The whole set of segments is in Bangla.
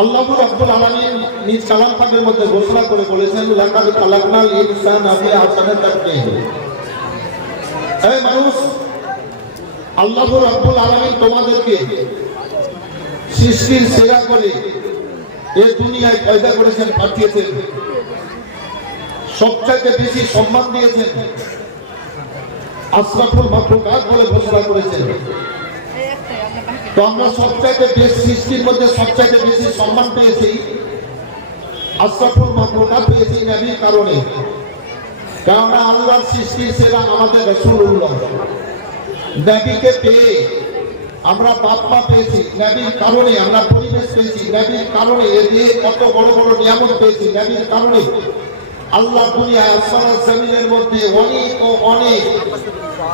আল্লাহ রাব্বুল আলামিন নিজ কালাম পাকের মধ্যে ঘোষণা করে বলেছেন, লাকাদ খালাকনাল ইনসানা ফি আহসানি তাকওয়িম। এই মানুষ, আল্লাহ রাব্বুল আলামিন তোমাদেরকে সৃষ্টির সেরা করে এই দুনিয়ায় পয়দা করেছেন, পাঠিয়েছেন, সবচাইতে বেশি সম্মান দিয়েছেন, আশরাফুল মাখলুকাত বলে ঘোষণা করেছেন। তো আমরা সবচাইতে বেশি সৃষ্টির মধ্যে সবচাইতে বেশি সম্মান পেয়েছি, আশরাফুল মাখলুকাত পেয়েছি নবীর কারণে। কেননা আল্লাহর সৃষ্টির সেরা আমাদের রাসূলুল্লাহ। নবীকে পেয়ে আমরা বাপ মা পেয়েছি, নবীর কারণে আমরা পরিবেশ পেয়েছি, নবীর কারণে এ দিয়ে কত বড় বড় নিয়ামত পেয়েছি, নবীর কারণে আল্লাহ দুনিয়ায় আসমান জমিনের মধ্যে অনেক ও অনেক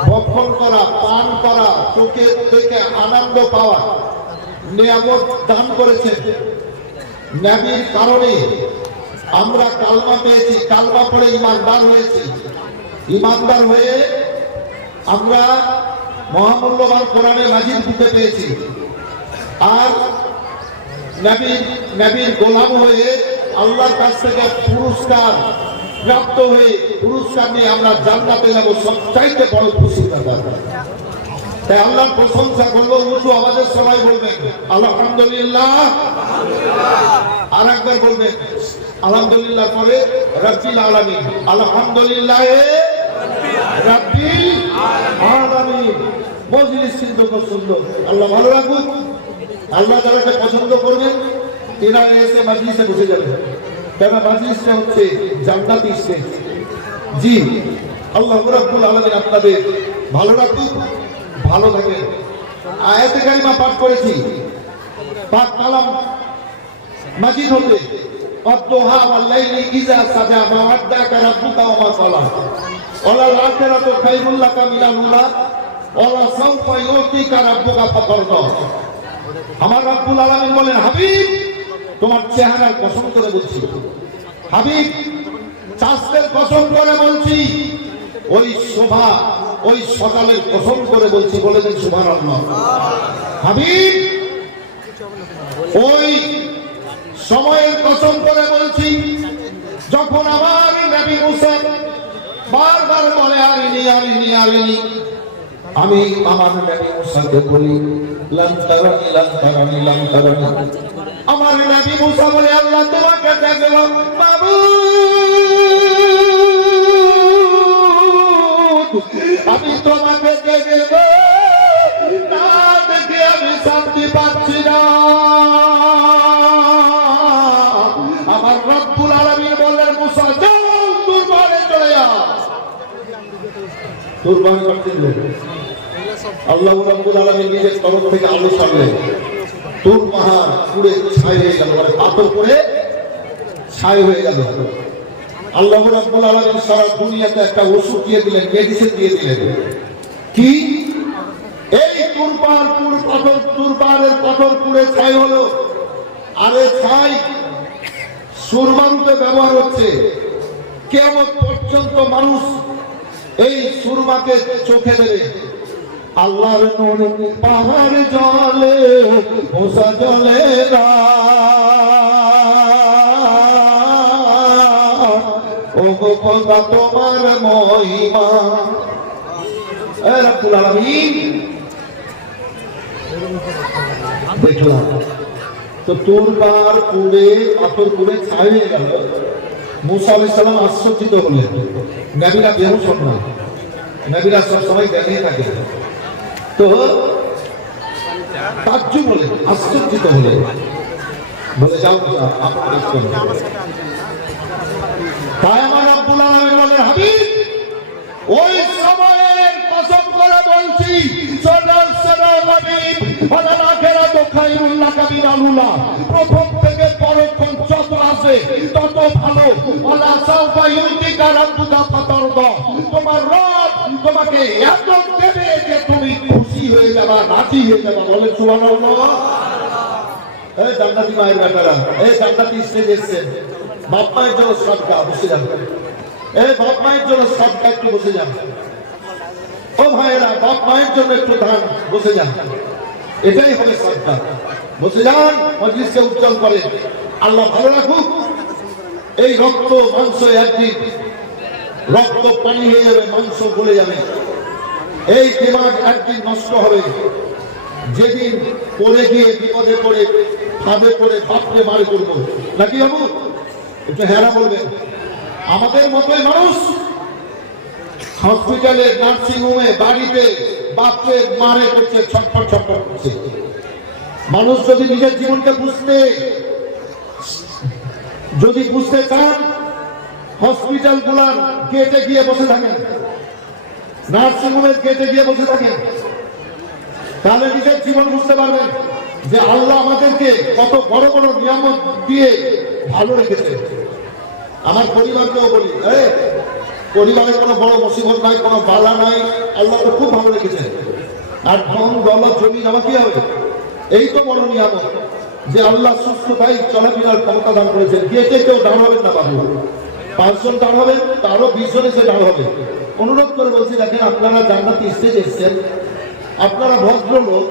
ভক্ষণ করা, পান করা, চোখে থেকে আনন্দ পাওয়া নিয়ামত দান করেছেন। নবীর কারণে আমরা কালমা পেয়েছি, কালমা পড়ে ঈমানদার হয়েছি, ঈমানদার হয়ে আমরা মহামূল্যবান কোরআনে মাজিদ দিতে পেয়েছি। আর নবীর গোলাম হয়ে আল্লাহর কাছ থেকে পুরস্কার প্রাপ্ত হয়ে পুরস্কার নিয়ে আমরা জান্নাতে যাব, সবচাইতে বড় খুশির ব্যাপার। তাই আল্লাহর প্রশংসা করবো, উঁচু আওয়াজে সবাই বলবেন আলহামদুলিল্লাহ। আর একবার বলবেন আলহামদুলিল্লাহ পরে রাব্বিল আলামিন, আলহামদুলিল্লাহ রাব্বিল আলামিন। মজলিস কিন্তু খুব সুন্দর, আল্লাহ ভালো রাখুন। আল্লাহ যারাকে পছন্দ করবেন এরা এসে মজলিসে বসে যাবে, কেন মজলিসটা হচ্ছে জান্নাতি স্টেজ। জি, আল্লাহ রাব্বুল আলামিন আপনাদের ভালো রাখুন, ভালো থাকেন। আয়াতে কারিমা পাঠ করেছি, পাক কালাম মাজিদ হতে অদ্দুহা ওয়াল লাইলি ইযা সাজা মা ওয়াদ্দাকা রাব্বুকা ওয়া মা সালা ওয়ালাল আখিরাতু খায়রুল লাকা মিনাল উলা ওয়ালা সাওফা ইউতিকা রাব্বুকা ফাতারদা। আমার রব্বুল আলামিন বলেন, হাবিব তোমার চেহারার কসম করে বলছি, হাবিব চাঁদের কসম করে বলছি, ওই শোভা ওই সকালের কসম করে বলছি, বলে দেন সুবহানাল্লাহ। হাবিব ওই সময়ের কসম করে বলছি যখন আমার নবী মুসা বারবার বলে আরিনি আরিনি আরিনি, আমি আমার নবী মুসাকে বলি লান তারানি লান তারানি লান তারানি। আমার নবী মুসা বলে আল্লাহ তোমাকে দেখব বাবু, আমি তোমাকে দেখব না, দেখে আমি শান্তি পাচ্ছি না। আমার রব্বুল আলামিন বললেন, মুসা যাও তোর ঘরে চলে যাও। তোর ঘরে করতে দিলেন আল্লাহ রাব্বুল আলামিন নিজের তরফ থেকে আলো ছাড়লেন, তোর পাহাড় পুড়ে ছাই হয়ে গেল, মানে পাথর পড়ে ছাই হয়ে গেল। আল্লাহ রাব্বুল আলামিন সারা দুনিয়াতে একটা ওষুধ দিয়ে দিলেন, মেডিসিন দিয়ে দিলেন। কি? এই তুরপার পুর পাথর, তুরপারের পাথর পুড়ে ছাই হলো। আরে ছাই সুরমারুতে ব্যবহার হচ্ছে, কিয়ামত পর্যন্ত মানুষ এই সুরমাকে চোখে দেবে। আল্লাহর নূর পাহাড় জলে মুসা জলে না, ও গো খোদা তোমার মহিমা। এ রব্বুল আলামিন দেখলাম তো তুরবার পুড়ে পাথর পুড়ে ছাই হয়ে গেল। মুসা আলাইহিস সালাম আশ্চর্যিত হলেন। নবীরা বেহুশ হন না, নবীরা সব সময় দেখেই থাকে। তো তাজ্জুব হলেন, আশ্চর্যিত হলেন, বলে যাও আপনার ইচ্ছা। তাই আমার রব্বুল আলামিন বলেন, হাবিব ওই সময়ের কসম করে বলছি, সদর সদর হাবিব ওয়ালাল আখিরাতু খায়রুল লাকা মিনাল উলা, প্রথম থেকে পরক্ষণ যত আসে তত ভালো। ওয়ালা সাওফা ইউতিকা রাব্বুকা ফাতারদা, তোমার রব তোমাকে এত দেবে যে তুমি খুশি হয়ে যাবা, রাজি হয়ে যাবা। বলেন সুবহানাল্লাহ। এই জান্নাতি মায়ের বেটারা, এই জান্নাতি স্টেজ এসেছেন, বাপ মায়ের জন্য সদকা, বসে যান। এই বাপ মায়ের জন্য সদকা, একটু বসে যান। ও ভাইয়েরা, বাপ মায়ের জন্য একটু দান, বসে যান। এটাই হবে শ্রদ্ধা। বসে যান, মজলিসকে উজ্জ্বল করে। আল্লাহ ভালো রাখুক। এই রক্ত মাংস একদিন রক্ত পানি হয়ে যাবে, মাংস গলে যাবে। এই দিমাগ একদিন নষ্ট হবে। যেদিন পড়ে গিয়ে বিপদে পড়ে ফাঁদে পড়ে বাপরে মারে করবো নাকি বাবু, একটু হেরা বলবেন। আমাদের মতোই মানুষ হসপিটালে, নার্সিং হোমে, বাড়িতে বাপরে মারে করছে, ছটফট ছটফট করছে। মানুষ যদি নিজের জীবনকে বুঝতে চান, হসপিটাল গুলার গেটে গিয়ে বসে থাকেন, নার্সিং হোমের গেটে গিয়ে বসে থাকেন, তাহলে নিজের জীবন বুঝতে পারবেন যে আল্লাহ আমাদেরকে কত বড় বড় নিয়ামত দিয়ে ভালো রেখেছে। আমার পরিবারকেও বলি, পরিবারে কোনো বড় মুসিবত নাই, কোনো বালা নাই, আল্লাহ তো খুব ভালো রেখেছেন। আর ধন দৌলত জমি জমা কি হবে? এই তো বড় নিয়ামত যে আল্লাহ সুস্থতাই চলাফেরার ক্ষমতা দান করেছেন। গেটে কেউ দাঁড় হবেন না বাবু, 5 জন দাঁড় হবেন, তারও 20 জন এসে দাঁড় হবে। অনুরোধ করে বলছি, দেখেন আপনারা জান্নাতি স্টেজে এসেছেন, আপনারা ভদ্রলোক,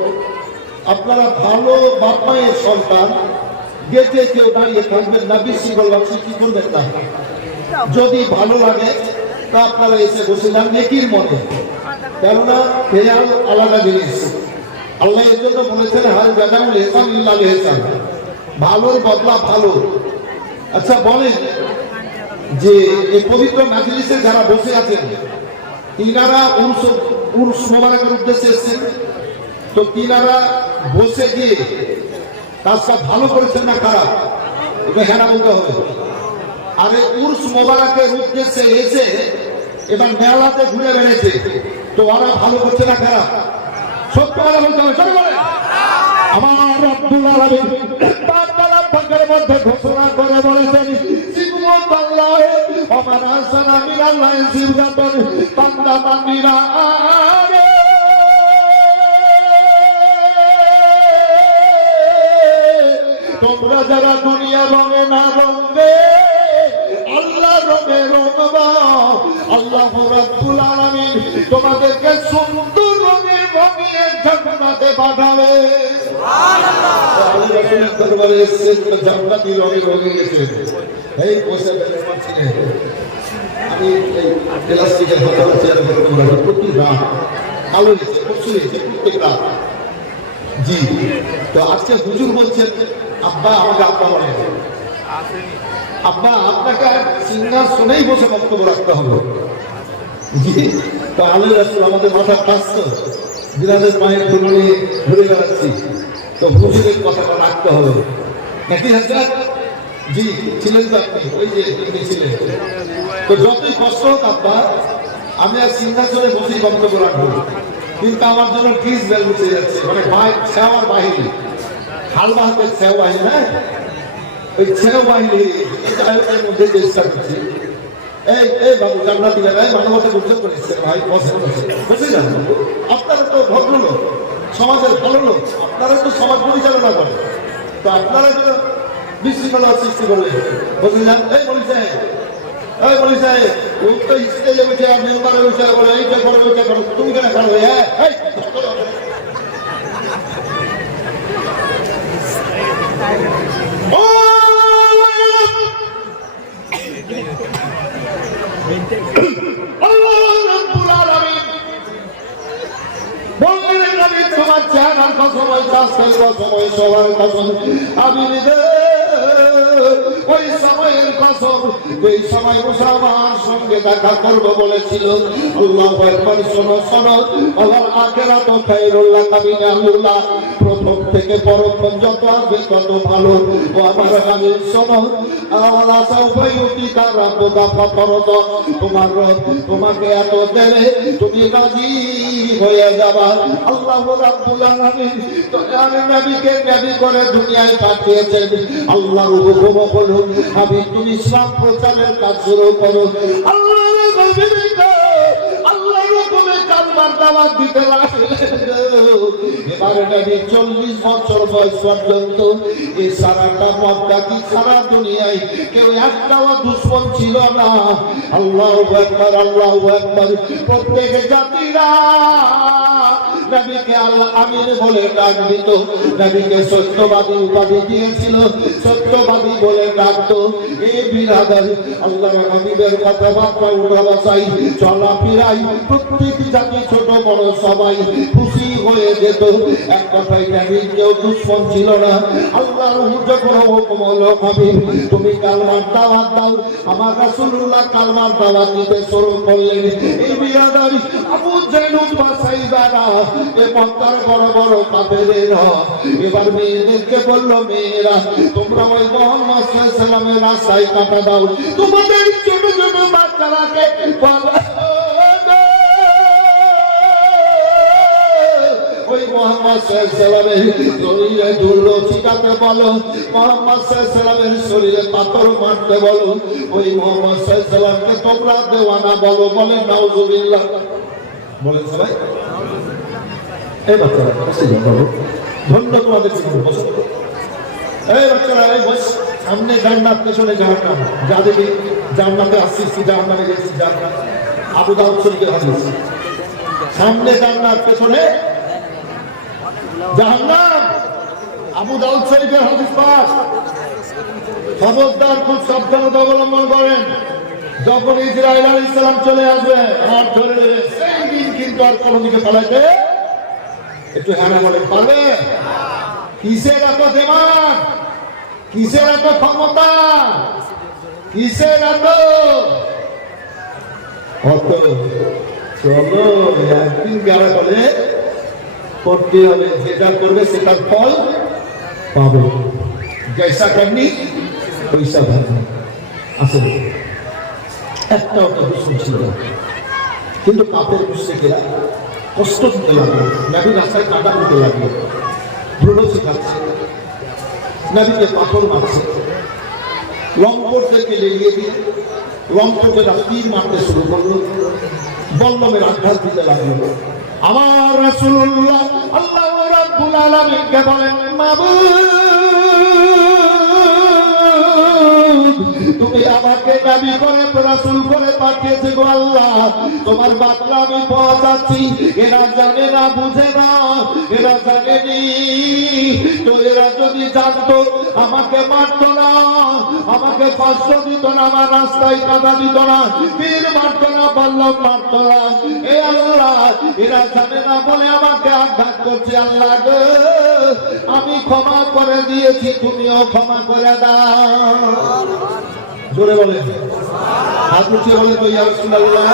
আপনারা ভালো বাপ মায়ের সন্তান, গেটে কেউ দাঁড়িয়ে থাকবেন না, বিশৃঙ্খল ব্যবসা কি করবেন না। যদি ভালো লাগে তা আপনারা এসে বসে যান নেকির মতে, কেননা খেয়াল আলাদা জিনিস। আল্লাহ এর জন্য বলেছেন হাল জাজাউল ইহসান ইল্লাল ইহসান, ভালোর বদলা ভালো। আচ্ছা বলেন যে এই পবিত্র মাজলিসে যারা বসে আছেন, তিনারা উরস মোবারকের উদ্দেশ্যে এসেছেন, তো তিনারা বসে গিয়ে কাজটা ভালো করেছেন না খারাপ? এটা হ্যাঁ বলতে হবে। আরে উরস মোবারকের উদ্দেশ্যে এসে এবার মেলাতে ঘুরে বেড়েছে, তো ওরা ভালো করছে না খারাপ? সত্য কথা বলতে হবে। চলে বলে আমার রব্বুল আলামিন তার কালামের মধ্যে ঘোষণা করে বলেছেন, সিবহানাল্লাহি ওয়া মান আহসানা মিনাল্লাহি সিবগাতান বান্দা বান্দিরা, তোমরা যারা দুনিয়া রঙে না রঙবে, আল্লাহ রঙে রঙবা। আল্লাহ রাব্বুল আলামিন তোমাদেরকে সুন্দর রঙে রঙিয়ে জান্নাতে পাঠাবে। সুবহানাল্লাহ। আল্লাহ রাসূলের দরবারে এসে জান্নাতি রঙে রঙিয়েছে। এই বসে পাচ্ছেন, আমি এই প্লাস্টিকের হাতা চেয়ারে বসে পড়া প্রতি রাত আলো হয়েছে, কষ্ট হয়েছে প্রত্যেক রাত। জি, তো আজকে হুজুর বলছেন আব্বা আমাকে আব্বা বলে, আব্বা আপনাকে সিংহাসনেই বসে বক্তব্য রাখতে হবে। জি, তো আল্লাহ রাসূল আমাদের মাথার কাজ তো বিরাজের মায়ের ধুলো নিয়ে ঘুরে বেড়াচ্ছি, তো হুজুরের কথাটা রাখতে হবে নাকি? হাজার জি ছিলেন তো আপনি, ওই যে তিনি ছিলেন। তো যতই কষ্ট হোক আব্বা, আমি আর সিংহাসনে বসেই বক্তব্য রাখবো, কিন্তু আমার জন্য ডিস বেল উঠে যাচ্ছে, মানে ছেওয়ার বাহিনী, হালবা হাতের ছেও বাহিনী, হ্যাঁ ওই ছেও বাহিনী এর মধ্যে চেষ্টা করছি। এই বাবু জান্নাতি ভাই মানবতা উদ্যোগ করেছে ভাই, বসে যান। আপনারা তো ভদ্রলোক, সমাজের ভালো লোক, আপনারা তো সমাজ পরিচালনা করেন, তো আপনারা যেন বিশৃঙ্খলা সৃষ্টি করবেন। বসে যান। এই বলি সাহেব ওই তো স্টেজে উঠে আর মেম্বারে উঠে বলে এইটা করো ওইটা করো, তুমি কেন খারাপ হয়ে তোমার চেহারার কসম, ওই কাজের কসম, ওই সবার কসম, আমি ওই সময়ের কসম, ওই সময় মুসলমান সঙ্গে দেখা করবো বলেছিল। আল্লাহু আকবার। শোনো শোনো, আল্লাহর আখিরাত খায়রুল লাকা মিনাল-উলা, প্রথম থেকে পরক্ষণ যত আসবে তত ভালো। ও আমার গানে শোনো, আল্লাহ সাউফা ইউতিকা রাব্বুকা ফাতারদা, তোমার রব তোমাকে এত দেবে তুমি রাজি হয়ে যাবা। আল্লাহু রাব্বুল আলামিন তো নবীকে নবী করে দুনিয়ায় পাঠিয়েছেন। আল্লাহর হুকুম হলো আমি তুমি ইসলাম প্রচারের কাজ শুরু করো। আল্লাহর হুকুমে কালমার দাওয়াত দিতে লাগলেন। এবার নবী 40 বছর বয়স পর্যন্ত এই সারাটা মক্কা কি সারা দুনিয়ায় কেউ একটাও দুশমন ছিল না। আল্লাহু আকবার, আল্লাহু আকবার। প্রত্যেক জাতিরা নবীকে আল্লাহ আমিন বলে ডাক দিত, নবীকে সত্যবাদী উপাধি দিয়েছিল, সত্যবাদী বলে ডাকতো। এই বিরাদার আল্লাহর হাবিবের কথাবার্তা উঠাবা চাই, চলাফেরাই প্রত্যেক জাতি ছোট বড় সবাই খুশি হয়ে যেত। এক কথায় নবীর কেউ দুশ্মন ছিল না। আল্লাহর যখন হুকুম হলো হাবিব তুমি কালমার দাওয়াত দাও, আমার রাসূলুল্লাহ কালমার দাওয়াত দিতে শুরু করলেন। এই বিরাদার আবু জাহল উতবা সাইবারা এ মক্কার বড় বড় কাফেরেরা এবার মেয়েদেরকে বলল, মেয়েরা তোমরা ওই মুহাম্মদ সাল্লাল্লাহু আলাইহি ওয়াসাল্লামের রাস্তায় কাটা দাও, তোমাদের ছোট ছোট বাচ্চারাকে ওই মুহাম্মদ সাল্লাল্লাহু আলাইহি ওয়াসাল্লামের শরীরে ধুলো ছিটাতে বলো, মুহাম্মদ সাল্লাল্লাহু আলাইহি ওয়াসাল্লামের শরীরে পাথর মারতে বলো, ওই মুহাম্মদ সাল্লাল্লাহু আলাইহি ওয়াসাল্লামকে তোমরা দেওয়ানা বলো। বলে নাউজুবিল্লাহ, বলেন সবাই। এই বাচ্চারা বসে যাও বাবু, ধন্য তোমাদের বসে। এই বাচ্চারা এই বস, সামনে জান্নাত পেছনে জাহান্নাম, যা দেখি জান্নাতে আসছিস কি জাহান্নামে গেছিস, জান্নাত আবু দাউদ শরীফের হাদিস, সামনে জান্নাত পেছনে জাহান্নাম, আবু দাউদ শরীফের হাদিস পাস। খবরদার, খুব সাবধানতা অবলম্বন করেন। যখন ইসরাঈল আলাইহিস সালাম চলে আসবে হাত ধরে নেবে, সেই দিন কিন্তু আর কোনো দিকে পালাইতে একটু হ্যাঁ বলে পারবে? কিসের এত দেমান, কিসের এত ক্ষমতা, কিসের এত অত? চলো একদিন যারা বলে করতে হবে, যেটা করবে সেটার ফল পাবে। জৈসা করনি পয়সা ধরনি। আসলে একটা অত দুশ্মন ছিল, কিন্তু পাপের মুশরিকরা কষ্ট দিতে লাগলো, নবী রাস্তায় কাটা দিতে লাগলো, ধুলো ছিটাচ্ছে, নবীকে পাথর মারছে, লম্পট থেকে লেলিয়ে দিয়ে লম্পটে তীর মারতে শুরু করলো, বল্লমের আঘাত দিতে লাগলো। আমার রাসূলুল্লাহ আল্লাহ রাব্বুল আলামিনকে বলেন, তুমি আমাকে নবী করে রাসূল করে পাঠিয়েছে গো আল্লাহ, তোমার বার্তা আমি পৌঁছাচ্ছি। এরা জানে না, বুঝে না, এরা জানেনি তো। এরা যদি জানতো আমাকে মারতো না, আমাকে কষ্ট দিত না, আমার রাস্তায় কাদা দিত না, তীর মারতো না, বল্লম মারতো না। এ আল্লাহ, এরা জানে না বলে আমাকে আঘাত করছে। আল্লাহ গো, আমি ক্ষমা করে দিয়েছি, তুমিও ক্ষমা করে দাও। জোরে বলে, হাত উঠিয়ে বলে তো ইয়া রাসূলুল্লাহ।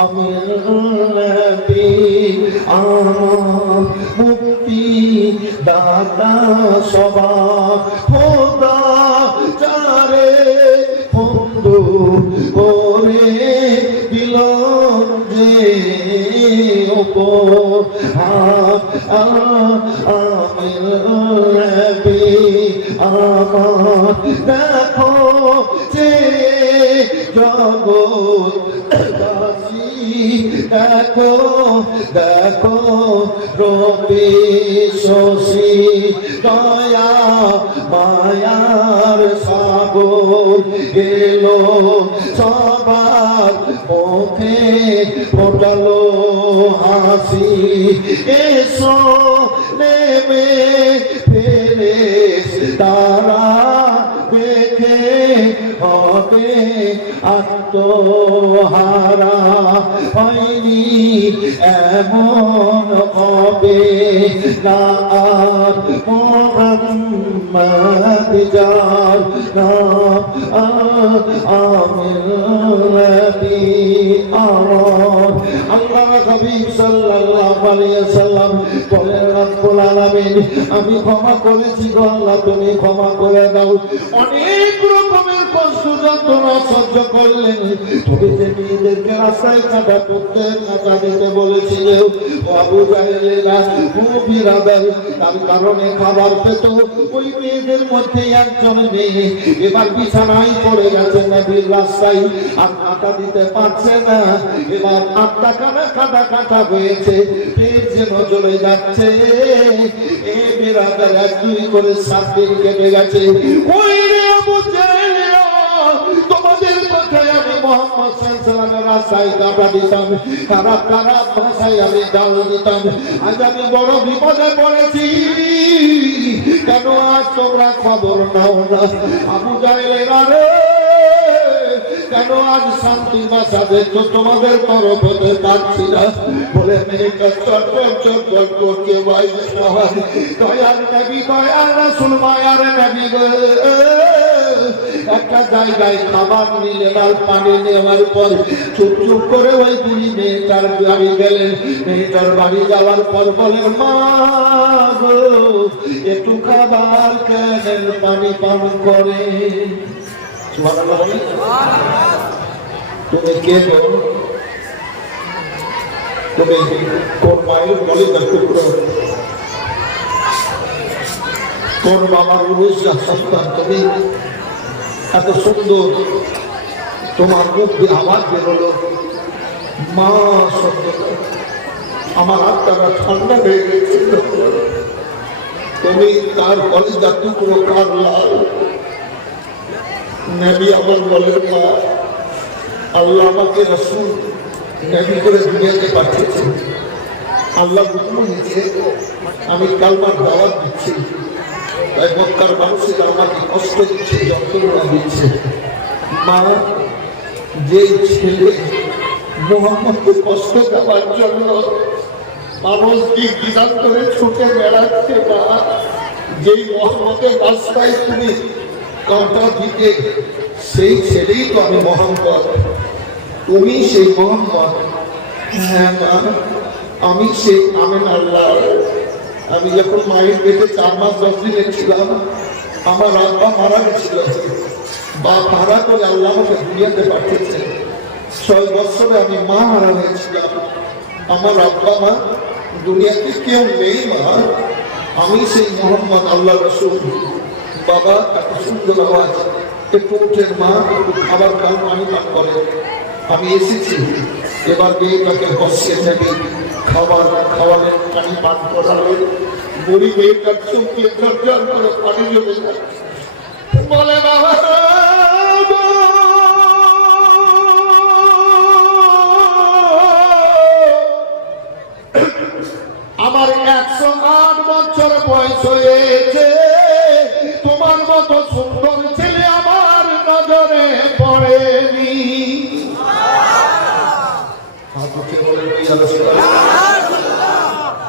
আমি মুক্তি দাতা সবা খোদা চারে বন্ধু করে দিল যে উপহার। আমি আমার দেখো যে জগৎবাসী, দেখো দেখো রবি শশী, দয়া মায়ার সাগর গেলো সবার মুখে, ফোটালো হাসি। এসো নেমে ফেরেশতারা দেখে হবে আত্মহারা, হয়নি এমন হবে না আর। মুহাম্মদ যার নাম আমির আমার। আল্লাহ হাবিব সাল্লাল্লাহু আলাইহি ওয়াসাল্লাম বলেন, রব্বুল আলামিন আমি ক্ষমা করেছি গো আল্লাহ, তুমি ক্ষমা করে দাও। অনেক রকমের কষ্ট যন্ত্রণা সহ্য করলেন, তবে যে মেয়েদেরকে রাস্তায় কাটা করতে কাটা দিতে বলেছিল, আবু জাহেলেরা ও বিরাদার তার কারণে খাবার পেত। ওই মেয়েদের মধ্যে একজন মেয়ে এবার বিছানায় পড়ে গেছে নবীর রাস্তায়, আর কাটা দিতে পারছে না। এবার আটটা কানা কাটা কাটা হয়েছে, পেট যেন চলে যাচ্ছে। এই বিরাদার এক দুই করে 7 দিন কেটে গেছে। ওই রে আবু জাহেল, তোমাদের কথায় আমি মুহাম্মদ সাল্লাল্লাহু আলাইহি রাস্তায় কাঁটা দিতাম, খারাপ খারাপ ভাষায় আমি ডাল দিতাম। আজ আমি বড় বিপদে পড়েছি, কেন আজ তোমরা খবর নাও না? আবু জাহেলেরা রে, কেন আজ শান্তি বাঁচাবে তো তোমাদের তরফ হতে পারছি না? বলে মেয়েটা চটপট চটপট করছে বাইরে সবাই। দয়ার নবী, দয়ার রাসূল, মায়ার নবী গো, একটা জায়গায় খাবার নিলেন আর পানি নেওয়ার পর চুপ চুপ করে ওই দুই মেয়েটার বাড়ি গেলেন। মেয়েটার বাড়ি যাওয়ার পর বলেন, মা গো, একটু খাবার খেলেন, পানি পান করে। তুমি কে গো? তুমি কোন মায়ের কলিজার টুকরো, কোন বাবার রোজা সন্তান? তুমি এত সুন্দর, তোমার মুখ দিয়ে আওয়াজ বেরোলো মা শব্দ, আমার আত্মাটা ঠান্ডা হয়ে গেছিল। তুমি তার কলিজার টুকরো, কার লাল? নবী আবার বলেন, মা, আল্লাহ আমাকে রাসূল নবী করে দুনিয়াতে পাঠিয়েছেন। আল্লাহ হুকুম দিয়েছে আমি কালমার দাওয়াত দিচ্ছি, তাই মক্কার মানুষেরা আমাকে কষ্ট দিচ্ছে, যন্ত্রণা দিচ্ছে। মা, যেই ছেলে মুহাম্মদকে কষ্ট দেওয়ার জন্য মানুষ দিক দিনান্তরে ছুটে বেড়াচ্ছে, মা, যেই মুহাম্মদের রাস্তায় তুমি কাঁটা দিতে, সেই ছেলেই তো আমি মোহাম্মদ। তুমি সেই মোহাম্মদ? হ্যাঁ মা, আমি সেই আমেন আল্লাহ। আমি যখন মায়ের পেটে 4 মাস 10 দিনের ছিলাম, আমার আব্বা মারা গেছিল। বাপ হারা করে আল্লাহ আমাকে দুনিয়াতে পাঠিয়েছে। 6 বছরে আমি মা হারা হয়েছিলাম। আমার আব্বা মা দুনিয়াতে কেউ নেই মা। আমি সেই মোহাম্মদ আল্লাহ রাসূল। বাবা, এত সুন্দর আওয়াজ, একটু উঠেন মা, একটু খাবার খান, পানি পান করেন। আমি এসেছি, এবার মেয়েটাকে বসিয়ে নেবে, খাবার খাওয়ালেন, পানি পান করালেন। বুড়ি মেয়েটার চোখে ঝরঝর করে পানি জমে যাচ্ছে। বলে, বাবা আমার 108 বছর বয়স হয়েছে, তোমার মতো সুন্দর ছেলে আমার নজরে পড়েনি।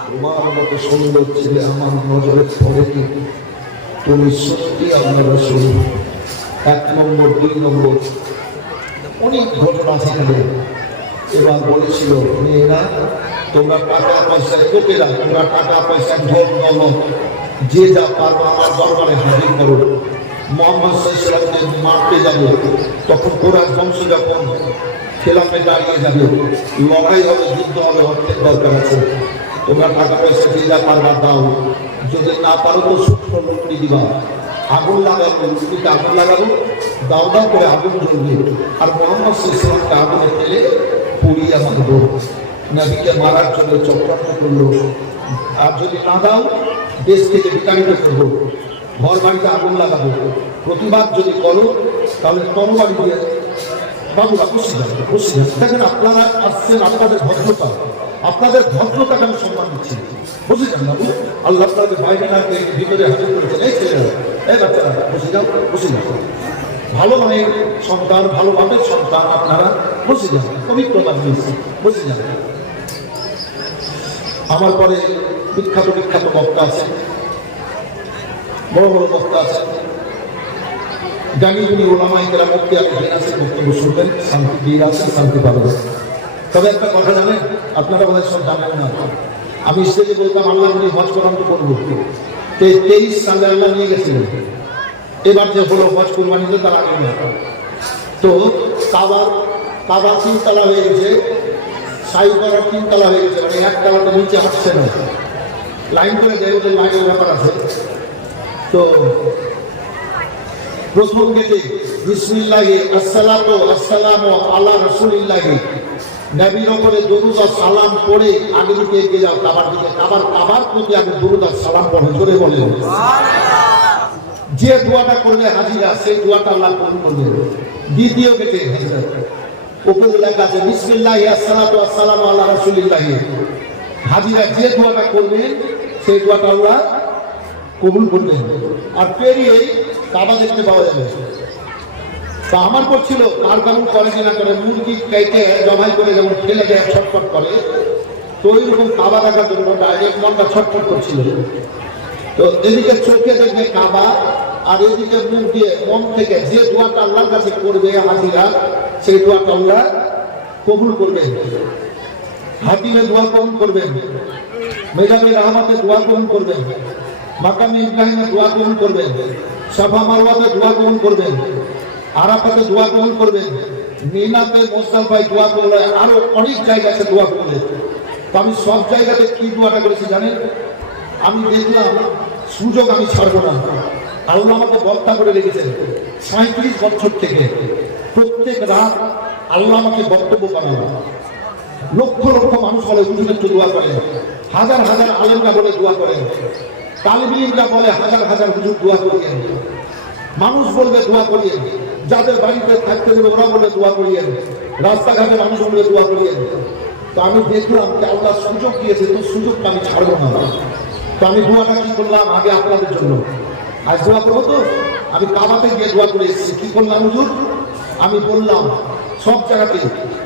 তোমার মতো সুন্দর ছেলে আমার নজরে পড়েনি, তুমি সত্যি আমার রাসূল। 1 নম্বর, 2 নম্বর অনেক ঘটনা সেখানে। এবার বলেছিল, মেয়েরা তোমরা টাকা পয়সা, লোকেরা তোমরা টাকা পয়সা, ধন দৌলত যে যা পারবো আমার দরবারে হাজির করো। মুহাম্মদ সাল্লাল্লাহু আলাইহি ওয়াসাল্লামকে মারতে যাবে, তখন কুরাইশ বংশ যখন খেলাফে দাঁড়িয়ে যাবে, লড়াই হবে, যুদ্ধ হবে, অর্থের দরকার আছে। তোমরা টাকা পয়সা যে যা পারবা দাও, যদি না পারো তো শুকনো লুকড়ি দিবা, আগুন লাগাবো, লুকড়িতে আগুন লাগাবো, দাও দাও করে আগুন জ্বলবে, আর মুহাম্মদ সাল্লাল্লাহু আলাইহি ওয়াসাল্লামকে আগুনে ফেলে পুড়িয়ে মারবো। নবীকে মারার জন্য চক্রান্ত করলো। আর যদি না দাও, দেশ থেকে বিতাড়িত করবো, ঘর বাড়িতে আগুন লাগাবো। প্রতিবাদ যদি করো তাহলে তরবারি দিয়ে বাবুরা খুশি যাবে, খুশি যাবে। দেখেন, আপনারা আসছেন, আপনাদের ভদ্রতা, আপনাদের ভদ্রতাকে আমি সম্মান দিচ্ছি, বুঝে যান বাবু। আল্লাহ আপনাদের বাইরে না ভিতরে হাজির করেছেন। এই ছেলেরা, এই বাচ্চারা, বুঝে যাও, বুঝে যাও। ভালো মায়ের সন্তান, ভালো বাপের সন্তান আপনারা, বুঝে যান। পবিত্রতা দিয়েছি, বুঝে যান। আমার পরে বিখ্যাত বিখ্যাত বক্তা আছে, বড় বড় বক্তা আছে, জানি উনি ওলামায়ে কেরাম মুফতি আছেন, বক্তব্য শুনবেন, শান্তি দিয়ে আছেন, শান্তি পাবেন। তবে একটা কথা জানেন, আপনারা বোধহয় সব জানেন না, আমি স্টেজে বলতাম আল্লাহ যদি হজ করান তো করবো। 23 সালে আল্লাহ নিয়ে গেছিলেন। এবার যে হলো হজ কুরবানিতে তার আগে না, তো কাবা 3 তলা হয়ে গেছে, সাই করা 3 তলা হয়ে গেছে, মানে 1 তলাতে নিচে আসছে না, লাইন করে দেয়, ওদের লাইনের ব্যাপার আছে। তো প্রথম গেটে বিসমিল্লাহি আসসালামু আলা রাসূলিল্লাহি, নবীর উপরে দরুদ আর সালাম পড়ে আগে দিকে এগিয়ে যাও কাবার দিকে। কাবার প্রতি আগে দরুদ আর সালাম পড়ে, জোরে বলে সুবহানাল্লাহ। যে দোয়াটা করলে হাজিরা, সেই দোয়াটা আল্লাহ কবুল করবে। দ্বিতীয় গেটে উপরে লেখা আছে বিসমিল্লাহি আসসালাতু ওয়াসসালামু আলা রাসূলিল্লাহ। হাজিরা যে দোয়াটা করবেন সেই দোয়াটা আল্লাহ কবুল করবেন। আর পেরিয়েই কাবা দেখতে পাওয়া যাবে। তা আমার করছিল কার কারণ করে কিনা করে, মুরগি কেটে জবাই করে যেমন ফেলে দেয় ছটফট করে, তো ওই রকম কাবা দেখার জন্য ডাইরেক্ট মনটা ছটফট করছিল। তো এদিকে চোখে দেখবে কাবা, আর এদিকে মুখ দিয়ে মন থেকে যে দোয়াটা আল্লাহর কাছে করবে হাজিরা, সেই দোয়াটা আল্লাহ কবুল করবেন। হাতিমে দোয়া কবুল করবেন, মেজাবে রহমতে দোয়া কবুল করবেন, মাকামে ইব্রাহিমে দোয়া কবুল করবেন, সাফা মারওয়াতে দোয়া কবুল করবেন, আরাফাতে দোয়া কবুল করবেন, মিনাতে মুজদালিফায় দোয়া করলে, আরো অনেক জায়গা আছে দোয়া করলে। তো আমি সব জায়গাতে কি দোয়াটা করেছি জানেন? আমি দেখলাম সুযোগ আমি ছাড়বো না। আল্লাহ আমাকে বক্তা করে রেখেছেন 37 বছর থেকে। প্রত্যেক রাত আল্লাহ আমাকে বক্তব্য বানানো। লক্ষ লক্ষ মানুষ বলে হুজুরের দোয়া করেন, হাজার হাজার আলেমরা বলে দোয়া করেন, তালিব ইলমরা বলে হাজার হাজার হুজুর দোয়া করিয়েন, মানুষ বলবে দোয়া করিয়েন, যাদের বাড়িতে থাকতে দেবে ওরা বলে দোয়া করিয়েন, রাস্তাঘাটে মানুষ বলবে দোয়া করিয়েন। তো আমি দেখলাম যে আল্লাহ সুযোগ দিয়েছে, তো সুযোগটা আমি ছাড়বো না। তো আমি দোয়াটা কি করলাম আগে আপনাদের জন্য, আজ দোয়া করবো। তো আমি কাবাতে গিয়ে দোয়া করে এসেছি। কি করলাম হুজুর? আমি বললাম সব জায়গাতে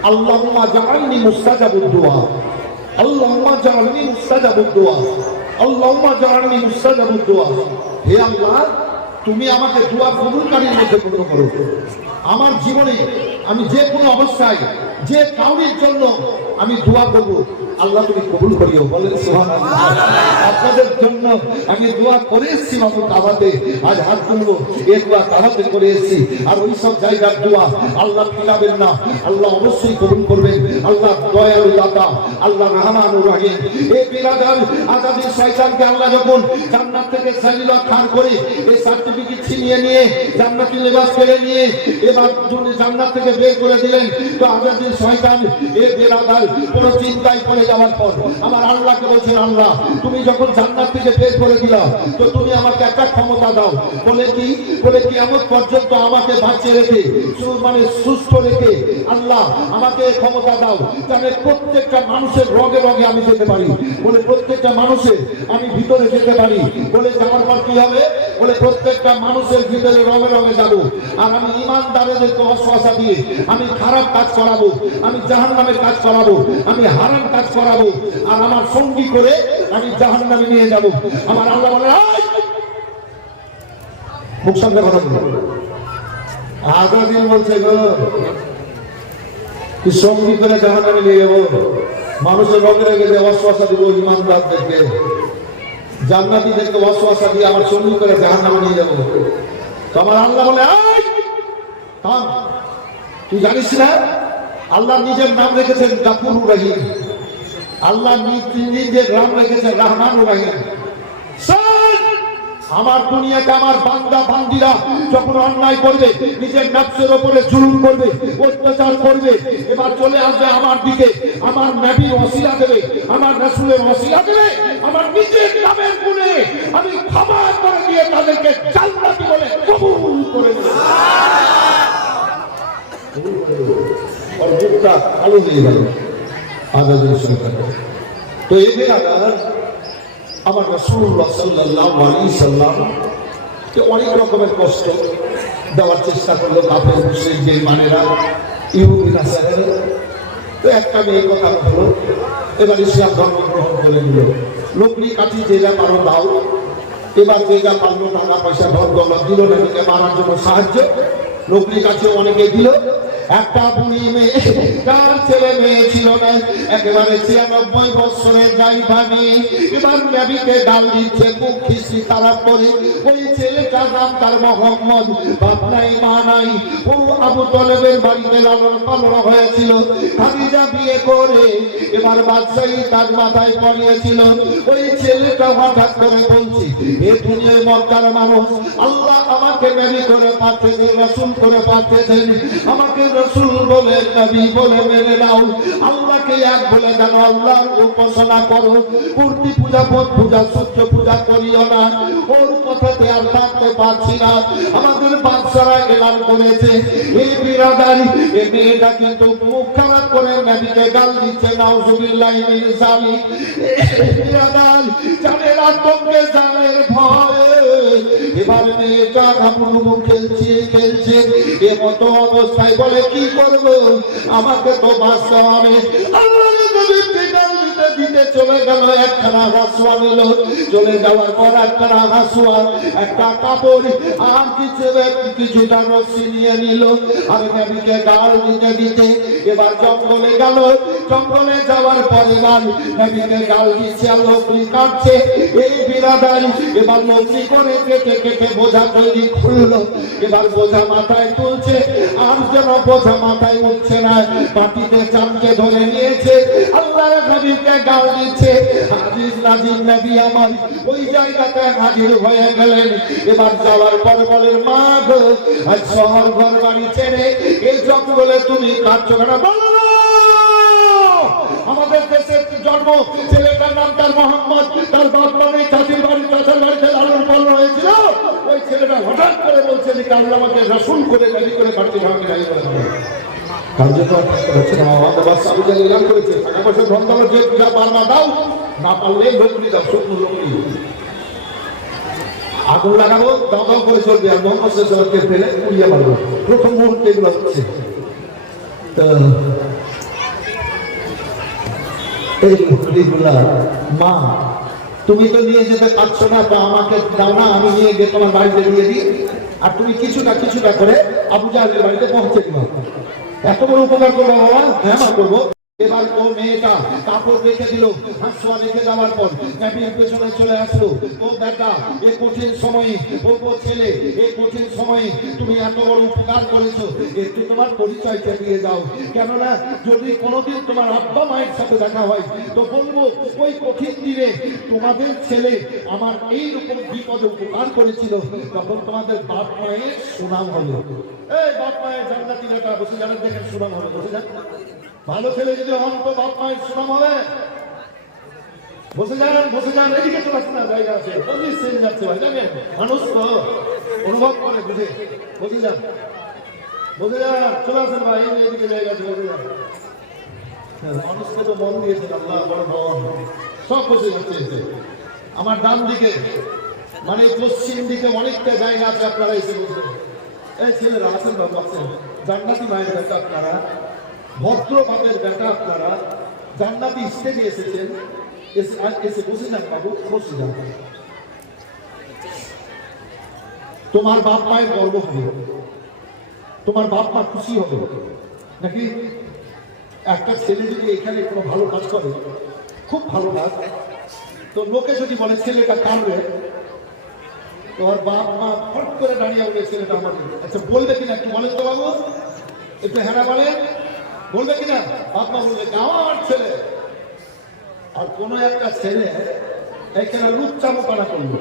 আল্লাহুম্মা জাআলনি মুস্তাজাবুদ দুআ, আল্লাহুম্মা জাআলনি মুস্তাজাবুদ দুআ, আল্লাহুম্মা জাআলনি মুস্তাজাবুদ দুআ। হে আল্লাহ, তুমি আমাকে দোয়া কবুলকারীর মধ্যে পূর্ণ করো। আমার জীবনে আমি যে কোনো অবস্থায় যে কাউরির জন্য আমি দোয়া করব, আল্লাহ তুমি কবুল করিও। বলেন সুবহানাল্লাহ। আপনাদের জন্য আমি দোয়া করে এসেছি বাবু কাবাতে, আজ হাত তুলবো, এই দোয়া কাবাতে করে এসেছি। আর ওই সব জায়গার দোয়া আল্লাহ ফিরাবেন না, আল্লাহ অবশ্যই কবুল করবেন। আল্লাহ দয়ালু দাতা, আল্লাহ রহমানুর রহিম। এই বিরাদার আজাদি শয়তানকে আল্লাহ যখন জান্নাত থেকে সালিলা খান করে এই সার্টিফিকেট ছিনিয়ে নিয়ে জান্নাতি লিবাস পরে নিয়ে এবার জান্নাত থেকে বের করে দিলেন, তো আজাদি শয়তান এই বিরাদার কোনো চিন্তাই পড়ে যাওয়ার পর আমার আল্লাহকে বলছেন, আল্লাহ তুমি যখন জান্নাত থেকে বের করে দিলা, তো তুমি আমাকে একটা ক্ষমতা দাও। বলে কি? বলে কিয়ামত পর্যন্ত আমাকে বাঁচিয়ে রেখে, মানে সুস্থ রেখে আল্লাহ আমাকে ক্ষমতা দাও, যাতে প্রত্যেকটা মানুষের রগে রগে আমি যেতে পারি। বলে প্রত্যেকটা মানুষের আমি ভিতরে যেতে পারি। বলে যাওয়ার পর কি হবে? বলে প্রত্যেকটা মানুষের ভিতরে রগে রগে যাব। আর আমি ইমানদারদেরকে অশ্বাসা দিয়ে আমি খারাপ কাজ করাবো, আমি জাহান্নামের কাজ করাবো, আমি হারাম কাজ করাবো, আর আমার সঙ্গী করে আমি জাহান্নামে নিয়ে যাব। আমার আল্লাহ বলে মুখ সঙ্গে কথা বলো। আজাদিন বলছে গো কি সঙ্গী করে জাহান্নামে নিয়ে যাবো? মানুষের রগে রগে যে অশ্বাসা দিব ইমানদারদেরকে, জান্নাতীদেরকে অশ্বাসা দিয়ে আমার সঙ্গী করে জাহান্নামে নিয়ে যাবো। তো আমার আল্লাহ বলে তুই জানিস না আল্লাহ নিজের নাম রেখেছেন গাফুরুর রহিম, আল্লাহ নিজের নাম রেখেছেন রহমানুর রহিম। আমার দুনিয়াতে আমার বান্দা বান্দিরা যখন অন্যায় করবে, নিজের নফসের উপরে জুলুম করবে, অত্যাচার করবে, এবার চলে আসবে আমার দিকে, আমার নবীর ওসিলা দেবে, আমার রাসূলের ওসিলা দেবে, আমার নিজের নামের গুণে আমি ক্ষমা করে দিয়ে তাদেরকে জান্নাতি বলে কবুল করে নেব। और बुक्का आलू দিয়ে গেল আজাদের সঙ্গে। তো এদের আগার আমার রাসূলুল্লাহ সাল্লাল্লাহু আলাইহি সাল্লাম কে অনেক রকমের কষ্ট দেওয়ার চেষ্টা করলো কাফের মুশরিক বেঈমানেরা, ইহুদি নাসারা। তো একটা মেয়ে কথা হলো, এবার ইসলাম ধর্ম গ্রহণ করে নিল। লোকনি কাঠি যে যা পারো দাও, এবার যে যা পারলো টাকা পয়সা ধন দৌলত দিল নাকি মারার জন্য সাহায্য, লোকনি কাছে অনেকে দিল। একটা বুড়ি মেয়ে, তার ছেলে মেয়ে ছিল না, একেবারে 96 বছরের জাইফা মেয়ে, এবার নবীকে ডাল দিচ্ছে মুখ খিস্তি খারাপ করে। ওই ছেলেটার নাম তার মোহাম্মদ, বাপ নাই মা নাই, ও আবু তলেবের বাড়িতে লালন পালন হয়েছিল। খাদিজা বিয়ে করে এবার বাদশাহী তার মাথায় পড়িয়েছিল। ওই ছেলেটা হঠাৎ করে বলছি, এ দুনিয়ায় মক্কার মানুষ, আল্লাহ আমাকে নবী করে পাঠিয়েছেন, রাসূল করে পাঠিয়েছেন, আমাকে রাসূল বলে নবী বলে মেনে নাও, আল্লাহকে এক বলে জানো, আল্লাহর উপাসনা করো, মূর্তি পূজা পথ পূজা সূর্য পূজা করিও না। ওর কথাতে আর থাকতে পারছি না। আমাদের বাদশারা এলান করেছে এই বিরাদারি এই মেয়েটা কিন্তু মুখ খারাপ করে নবীকে গাল দিচ্ছে, নাউজুবিল্লাহ মিন যালিক। বিরাদারি জানের আতঙ্কে জানের ভয়ে এবার মেয়েটা হাবুডুবু খেলছে এমতো অবস্থায় বলে কি করব, আমাকে তো বাঁচতে হবে। আল্লাহর নবীকে গাল দিতে চলে গেল, একখানা হাসুয়া নিল, চলে যাওয়ার পর একখানা হাসুয়া একটা কাপড় আর কিছুটা রশ্মি নিয়ে নিল, আর নবীকে গাল দিতে এবার জঙ্গলে গেল। জঙ্গলে যাওয়ার পর এবার নবীকে গাল দিচ্ছে আর লোকলি কাটছে। এই বিরাদারি এবার লোকলি করে কেটে বোঝা তৈরি খুললো। এবার বোঝা মাথায় তুলছে, আর যেন বোঝা মাথায় উঠছে না, মাটিতে চামকে ধরে নিয়েছে। আল্লাহর নবীকে গাল দিচ্ছে। হাজির নাজির নবী আমার ওই জায়গাতে হাজির হয়ে গেলেন। এবার যাওয়ার পর বলেন, মা গো, আজ শহর ঘর বাড়ি ছেড়ে এই জঙ্গলে তুমি কাটছো কেন? বলো আমাদের দেশের জন্ম, ছেলেটার নাম তার মোহাম্মদ, তার বাপ নামে চাচির বাড়ি চাচার বাড়িতে লালন পালন হয়েছিল। ওই ছেলেটা হঠাৎ করে বলছে যে কাল আমাকে রসুন করে গাড়ি করে বাড়িতে ভাঙে গাড়ি করে আগুন লাগাবো, দাও দাও করে চলবে, আর মোহাম্মদকে ফেলে উড়িয়ে মারবো। প্রথম মুহূর্তে এগুলো হচ্ছে। মা তুমি তো নিয়ে যেতে পারছো না, তো আমাকে দাও না, আমি নিয়ে গিয়ে তোমার বাড়িতে দিয়ে দিই, আর তুমি কিছুটা করে আবু জাহেলের বাড়িতে পৌঁছে দিও। এত বড় উপকার করবো বাবা? হ্যাঁ মা করবো। এবার ও মেয়েটা কাপড় রেখে দিল, হাসুয়া রেখে যাওয়ার পর নবীর পেছনে চলে আসলো। ও বেটা, এই কঠিন সময়ে, ও ছেলে, এই কঠিন সময়ে তুমি এত বড় উপকার করেছো, একটু তোমার পরিচয়টা দিয়ে যাও। কেননা যদি কোনোদিন তোমার আব্বা মায়ের সাথে দেখা হয় তো বলবো ওই কঠিন দিনে তোমাদের ছেলে আমার এইরকম বিপদে উপকার করেছিল, তখন তোমাদের বাপ মায়ের সুনাম হলো। এই বাপ মায়ের জান্নাতি বেটা বসে যান, দেখেন সুনাম হবে, বসে যান। ভালো ছেলে যদি হন তো বাপ মায়ের সুনাম হবে। বসে যান, এদিকে চলে আসুন, জায়গা আছে, যাচ্ছে ভাই, জানেন মানুষ তো অনুভব করে, বুঝে বসে যান, চলে আসেন ভাই, এদিকে জায়গা আছে, বসে যান। মানুষকে তো মন দিয়েছে আল্লাহ, বড় মন, সব বসে যাচ্ছে। আমার ডান দিকে মানে পশ্চিম দিকে অনেকটা জায়গা আছে, আপনারা এসে বসে। এই ছেলেরা আছেন, বাবু আছেন, জান্নাতি মায়ের বেটা আপনারা, ভদ্র বাপের বেটা আপনারা, জান্নাতি স্টেজে এসেছেন, এসে বসে যান বাবু, বসে যান। তোমার বাপ মায়ের গর্ব হবে, তোমার বাপ মা খুশি হবে নাকি? একটা ছেলে যদি এখানে কোনো ভালো কাজ করে, খুব ভালো কাজ, তো লোকে যদি বলে ছেলেটা কাঁদবে, তোমার বাপ মা ফট করে দাঁড়িয়ে বলে ছেলেটা আমার, আচ্ছা বলবে কিনা একটু বলেন তো বাবু, একটু হ্যাঁ বলেন, বলবে কিনা? বাপ মা বলবে আমার ছেলে। আর কোন একটা ছেলে এখানে লুচ্চামোপানা করলো,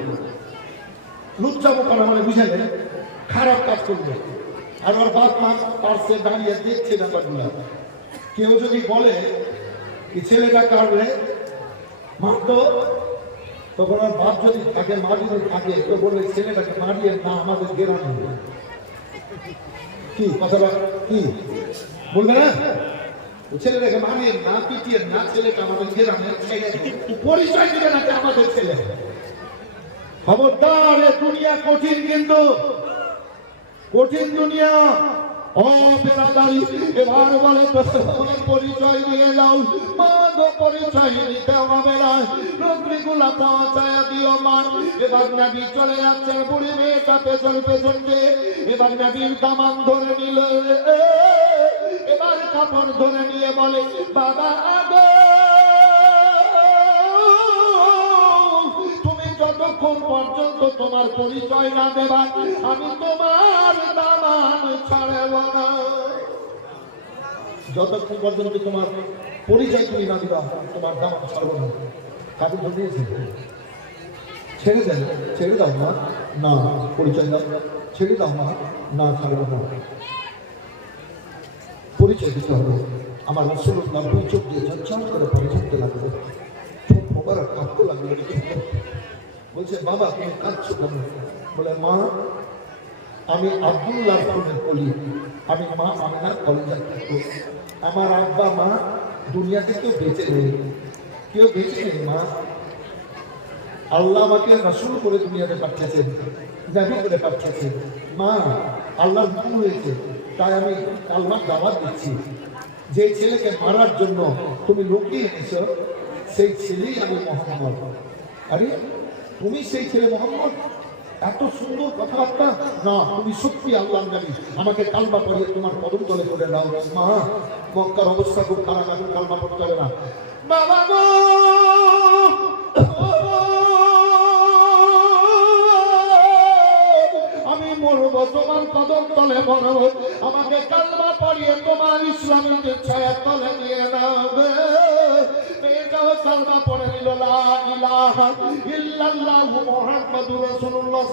লুচ্চামোপানা মানে বুঝালেন, খারাপ কাজ করলো, আর ওর বাপ মা পার্শ্বে দাঁড়িয়ে দেখছে ব্যাপারগুলো। কেউ যদি বলে কি ছেলেটা কাঁদলে মারতো, তখন ওর বাপ যদি থাকে, মা যদি থাকে, তো বলবে ছেলেটাকে মারিয়ে না, আমাদের গ্রামে কি কথাটা কি বলবে না? ছেলেটাকে মারিয়ে না, পিটিয়ে না, ছেলেটা আমাদের গ্রামে পরিচয় দিবে না আমাদের ছেলে। খবরদার, এ দুনিয়া কঠিন, কিন্তু কঠিন দুনিয়া। এবার বলে পরিচয় দিয়ে যাও, মাগো পরিচয় নিতে হবে না, নকরিগুলা পৌঁছায় দিও মান। এবার নবী চলে যাচ্ছে, বুড়ি মেয়েটা পেছন পেছনকে, এবার নবীর দামান ধরে নিল, এবার কাপড় ধরে নিয়ে বলে বাবা আগো, তুমি যতক্ষণ পর্যন্ত তোমার পরিচয় না দেবা, আমি তোমার দামান ছাড়ব না। যতক্ষণ পর্যন্ত তোমার পরিচয় তুমি না দিবা, তোমার দামান ছাড়ব না। কাপড় ধরিয়েছে, ছেড়ে দেন, ছেড়ে দাও না, না পরিচয় দাও, ছেড়ে দাও না, না ছাড়ব না, পরিচয় দিতে হবে। আমার রাসূলুল্লাহ দুই চোখ দিয়ে ঝলঝল করে পানি ঝরতে লাগলো, চোখ মোবারক কাঁপতে লাগলো। বলছে বাবা তুমি কাঁদছো কেন? বলে মা আমি আব্দুল্লাহ বলি, আমি মা আমিনার কলেজে থাকবো। আমার আব্বা মা দুনিয়াতে কেউ বেঁচে নেই, কেউ বেঁচে নেই মা। আল্লাহ আমাকে রাসূল করে দুনিয়াতে পাঠিয়েছেন, নবী করে পাঠিয়েছেন। মা আল্লাহর হুকুম হয়েছে, তাই আমি আল্লাহর দাওয়াত দিচ্ছি। যে ছেলেকে মারার জন্য তুমি লুকিয়ে এনেছো, সেই ছেলেই আমি মোহাম্মদ। আরে তুমি সেই ছেলে মোহাম্মদ? এত সুন্দর কথাবার্তা। না, তুমি সত্যি আল্লাহর নবী, আমাকে কালমা পড়িয়ে তোমার কদম তলে করে দাও। মা মক্কার অবস্থা খুব খারাপ, এখন কালমা পড়তে হবে না। বাবা গো, আমি মরবো তোমার কদম তলে মরব, আমাকে কালমা পড়িয়ে তোমার ইসলামের ছায়ার তলে নিয়ে নাও। মেয়েটাও কালমা পড়ে নিল, লা ইলাহা ইল্লাল্লাহু মুহাম্মাদুর রাসূলুল্লাহ।